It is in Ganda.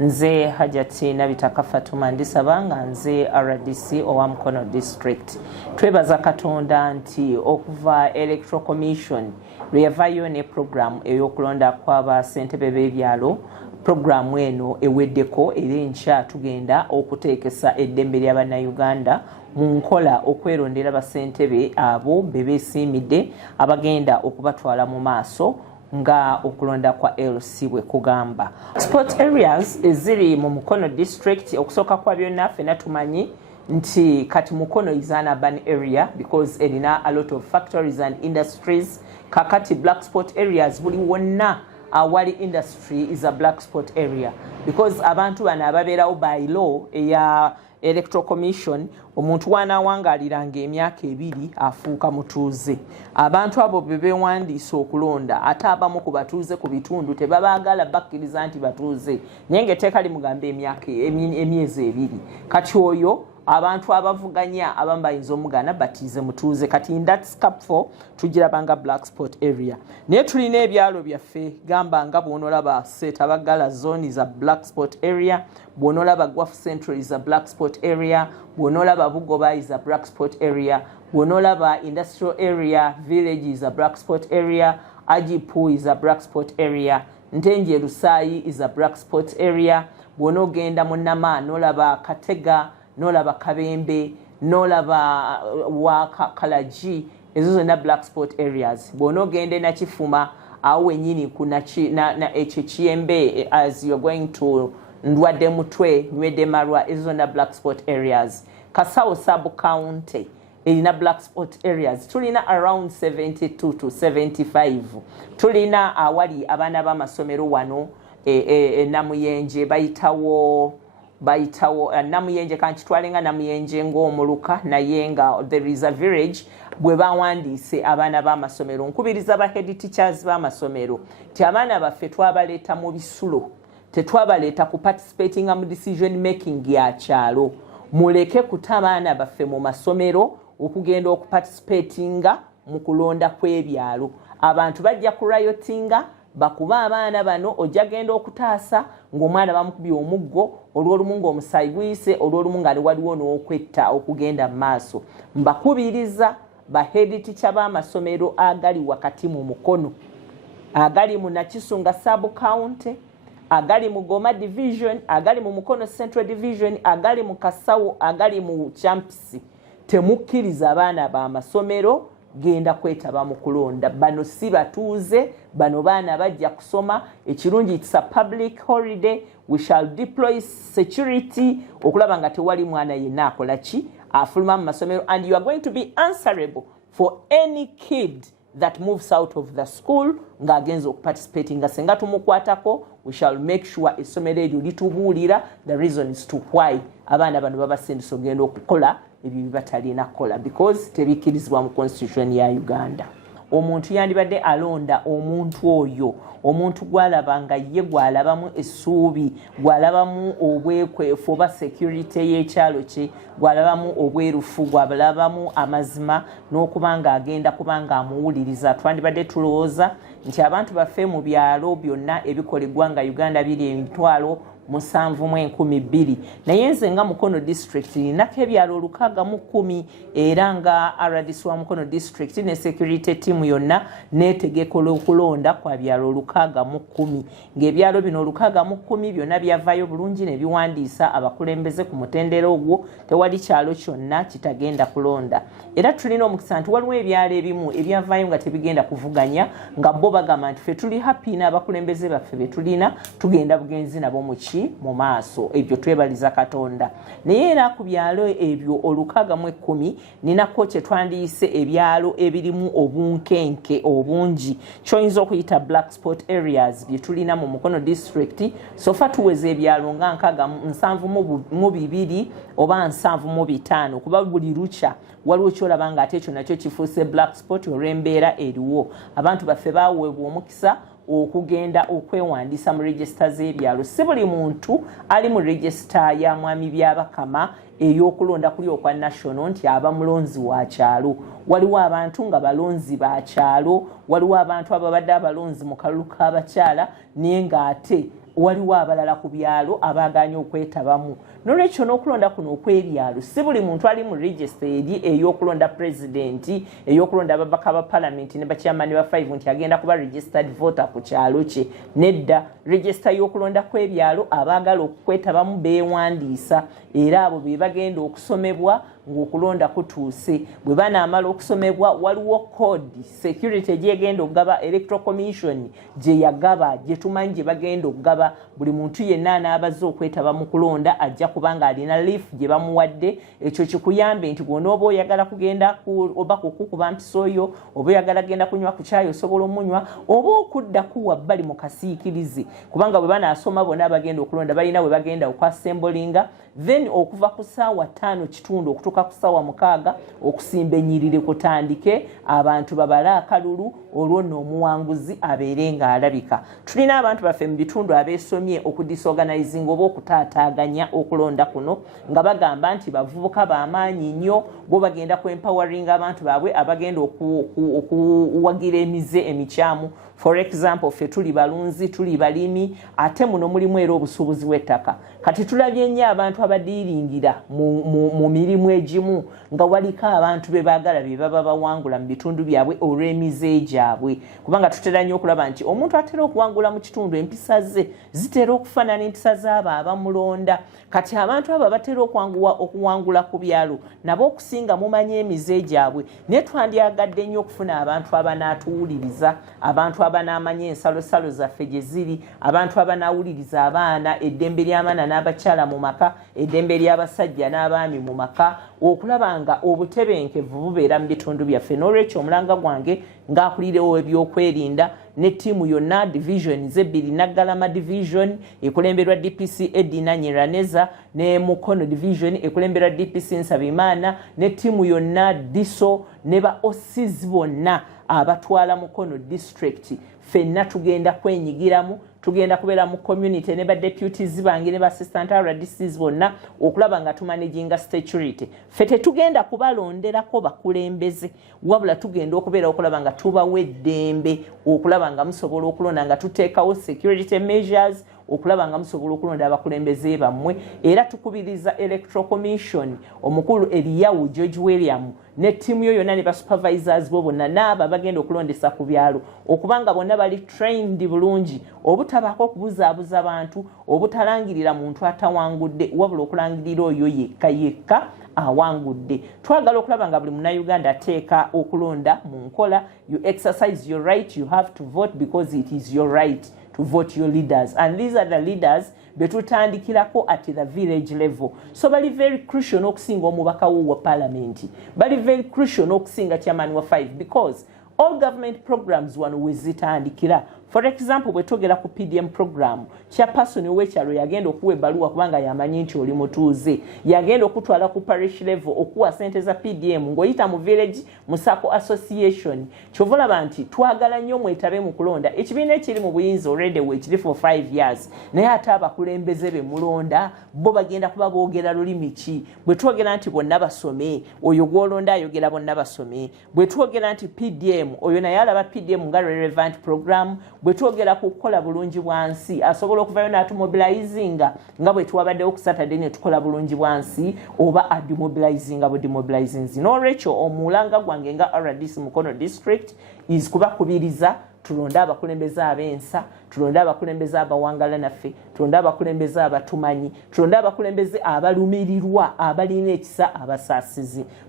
Nze Hajati Nabitaka Fatuma ndisaba nga nze RDC owa Mukono District. Twebaza Katonda nti okuva Electoral Commission lweyavaayo ne program ey'okulonda kw'aba ssentebe b'ebyalo. Programu eno eweddeko era enkya tugenda okuteekesa eddembe ly'Abannayuganda mu nkola okwerondera bassentebe abo be beesiimidde abagenda okubatwala mu maaso nga okulonda kwa LC bwe kugamba. Sport areas eziri mu Mukono District okusooka kwa byonna ffenna tumanyi nti kati Mukono is an urban area because erina a lot of factories and industries. Kakati black spot areas buli wonna awali industry is a black spot area because abantu bano ababeerawo by law eya Electoral Commission omuntu wanaawangaaliranga emyaka 2 afuuka mutuuze. Abantu abo bebewandiisa okulonda ate abamu ku batuuze ku bitundu tebabaagala bakkiriza nti batuuze naye ng'etteeka limugamba emyezi 2 kati oyo abantu abavuganya abamu bayinza omugana batiize mutuuze kati in that scope 4 tugirabanga black spot area. Naye tulina ebyalo byaffe gamba nga bw'onolaba Setabagala zone is a black spot area, bw'onolaba Gwafu Central is a black spot area, bw'onolaba Bugoba is a black spot area, bw'onolaba industrial area village is a black spot area, Ajipu is a black spot area, Ntenje Lusai is a black spot area, bw'onogenda mu Nama nolaba Katega nolaba Kabembe nolaba wa Kalaji ezo zonna black spot areas. Bw'onogende na Kifuma awo wenyini kuna na Ekyembe as you're going to Ndwadde Mutwe Nywedde Marwa ezo zonna black spot areas. Kasawo sub county erina black spot areas tulina around 72 to 75. Tulina awali abaana b'amasomero wano Namuyenje bayitawo Namuyenje kankitwalenga Namuyenje ng'omuluka naye nga there is a village bwe bawandiise abaana b'amasomero. Nkubiriza ba head teachers b'amasomero ti abaana baffe twabaleeta mu bisulo tetwabaleeta ku participating mu decision making ya kyalo. Muleke kuta abaana baffe mu masomero okugenda okuparticipatinga mu kulonda kw'ebyalo. Abantu bajja kuriotinga bakuba abaana bano ojja genda okutaasa ng'omwana bamukubye omuggo olw'olumu ng'omusaayi guyise olw'olumu nga waliwo n'okwetta okugenda mu maaso. Mbakubiriza ba head teacher b'amasomero agali wakati mu Mukono, agali mu Nakisunga sub county, agali mu Goma division, agali mu Mukono Central division, agali mu Kasawo, agali mu Champisi, temukkiriza abaana b'amasomero genda kwetaba mu kulonda. Bano si batuuze, bano baana bajja kusoma. Ekirungi it's a public holiday, we shall deploy security okulaba nga tewali mwana yenna akola ki afuluma mu masomero, and you are going to be answerable for any kid that moves out of the school nga agenza okuparticipate nga senga tumukwatako. We shall make sure essomero eryo litubuulira the reasons to why abaana bano babasindisa ogenda okukola ebyo bibatalina kola because tebikirizibwa mu constitution ya Uganda. Omuntu yandibadde alonda omuntu oyo, omuntu gwalabanga ye gwalabamu essuubi, gwalabamu obwekwefu oba security y'ekyalo kye, gwalabamu obwerufu, gwalabamu amazima n'okubanga agenda kubanga amuwuliriza. Twandibadde tulowooza nti abantu baffe mu byalo byonna ebikolebwa nga Uganda biri emitwalo 7,200 naye nze nga Mukono District ninako ebyalo 610 era nga RDC wa Mukono District ne security team yonna netegeka okulonda kwa byalo 610 ng'ebyalo bino 610 byonna byavaayo bulungi ne biwandiisa abakulembeze ku mutendera ogwo tewali kyalo kyonna kitagenda kulonda. Era tulina omukisa nti waliwo ebyalo ebimu ebyavaayo nga tebigenda kuvuganya nga bo bagamba nti ffe tuli happy n'abakulembeze baffe be tulina tugenda bugenzi nabo mu maaso. Ebyo twebaliza Katonda. Naye era ku byalo ebyo 610 ninako kye twandiyise ebyalo ebirimu obunkenke obungi kyoyinza okuyita black spot areas bye tulina mu Mukono District. Sofa tuweze ebyalo nga 72 oba 75 kuba buli lucha waliwo kyolaba nga ate ekyo nakyo kifuuse black spot olw'embeera eriwo. Abantu baffe baweebwa omukisa okugenda okwewandiisa mu register z'ebyalo. Si buli muntu ali mu register ya Mwami Byabakama ey'okulonda kuli okwa national nti aba mulonzi wa kyalo. Waliwo abantu nga balonzi ba kyalo, waliwo abantu ababadde abalonzi mu kalulu k'abakyala naye ng'ate waliwo abalala ku byalo abaganye okwetabamu nolwekyo n'okulonda kuno okwebyalo si buli muntu ali mu register eri ey'okulonda pulezidenti ey'okulonda ababaka ba palamenti ne bakyamani ba 5 nti agenda kuba registered voter ku kyalo kye nedda register y'okulonda kw'ebyalo abaagala okwetabamu beewandiisa era abo be bagenda okusomebwa ng'okulonda kutuuse bwe banaamala okusomebwa waliwo code security gyegenda okugaba electoral commission gye yagaba gye tumanyi gye bagenda okugaba buli muntu yenna anaabaza okwetaba mu kulonda ajja kubanga alina leaf gye bamuwadde ekyo kikuyambe nti gw'onooba oyagala kugenda oba kukukuba mpisa oyo oba oyagala genda kunywa ku kyayi osobola omunywa oba okudda kuwa bbali mu kasiikirize kubanga bwe banaasoma bonna abagenda okulonda balina bwe bagenda okwasembolinga then okuva ku ssaawa 5:30 okutuuka ku ssaawa 6 okusimba ennyiriri kutandike abantu babale akalulu olwo nno omuwanguzi abeere ng'alabika tulina abantu baffe mu bitundu abeesomye okudisorganizinga oba okutaataaganya okulonda kuno nga bagamba nti bavubuka b'amaanyi nnyo bo bagenda kwempoweringa abantu baabwe abagenda okuwagira emize emikyamu for example ffe tuli balunzi tuli balimi ate muno mulimu era obusuubuzi bw'ettaka kati tulabye nnyo abantu abadiiringira mu mirimu egimu nga waliko abantu be baagala be baba bawangula mu bitundu byabwe olw'emize gyabwe kubanga tutera nnyo okulaba nti omuntu atera okuwangula mu kitundu empisa ze zitera okufaanana empisa z'abo abamulonda kati abantu abo batera okuwangula ku byalo nabo okusinga mumanye emize gyabwe naye twandyagadde nnyo okufuna abantu abanaatuwuliriza abantu abanaamanya ensalosalo zaffe gye ziri abantu abanaawuliriza abaana eddembe ly'abaana n'abakyala mu maka eddembe ly'abasajja n'abaami mu maka okulaba nga obutebenkevu bubeera mu bitundu byaffe n'olwekyo omulanga gwange ng'akulirewo ebyokwerinda ne ttiimu yonna division z'ebbiri Naggalama division ekulemberwa DPC Edina Nyiraneza ne Mukono division ekulemberwa DPC Nsabimana ne ttiimu yonna diso ne ba OCs bonna abatwala Mukono district ffenna tugenda kwenyigiramu tugenda kubeera mu community ne ba deputies bange ne ba assistant RDCs bonna okulaba nga tumanaginga security ffe tetugenda kubalonderako bakulembeze wabula tugenda okubeera okulaba nga tubawa eddembe okulaba nga musobola okulonda nga tuteekawo security measures okulaba nga musobola okulonda abakulembeze bammwe era tukubiriza electoral commission omukulu Eliyawu George William ne ttiimu yo yonna ne ba supervisors bo bonna n'abo bagenda okulondesa ku byalo okubanga bonna bali trained bulungi obutabaako okubuzaabuza bantu obutalangirira muntu atawangudde wabula okulangirira oyo yekka awangudde twagala okulaba nga buli munnayuganda ateeka okulonda mu nkola you exercise your right you have to vote because it is your right to vote your leaders and these are the leaders betutandikirako at the village level so bali very crucial n'okusinga omubaka wa parliament bali very crucial n'okusinga chairman wa 5 because all government programs wano wezitandikira for example bwe togera ku PDM program chairperson w'ekyalo yagenda okuwa ebbaluwa kubanga yamanyi nti oli mutuuze yagenda okutwala ku parish level okuwa sente za PDM ng'oyita mu village Musako association kyovulaba nti twagala nnyo mwetabe mu kulonda ekibiina ekiri mu buyinza already weekiri for 5 years naye ate abakulembeze be mulonda bo bagenda kuba boogera lulimi ki bwe twogera nti bonna basome oyo gw'olonda ayogera bonna basome bwe twogera nti PDM oyo naye alaba PDM nga relevant program bwe twogera ku kukola bulungi bwansi asobola okuvayo n'atumobilizinga nga bwe twabaddewo ku Saturday ne tukola bulungi bwansi oba ademobilizinga bwe demobilizing n'olwekyo omulanga gwange nga RDC Mukono district is kubakubiriza tulonde abakulembeze ab'ensa tulonde abakulembeze abawangala naffe tulonde abakulembeze abatumanyi tulonde abakulembeze abalumirirwa abalina ekisa abasaasizi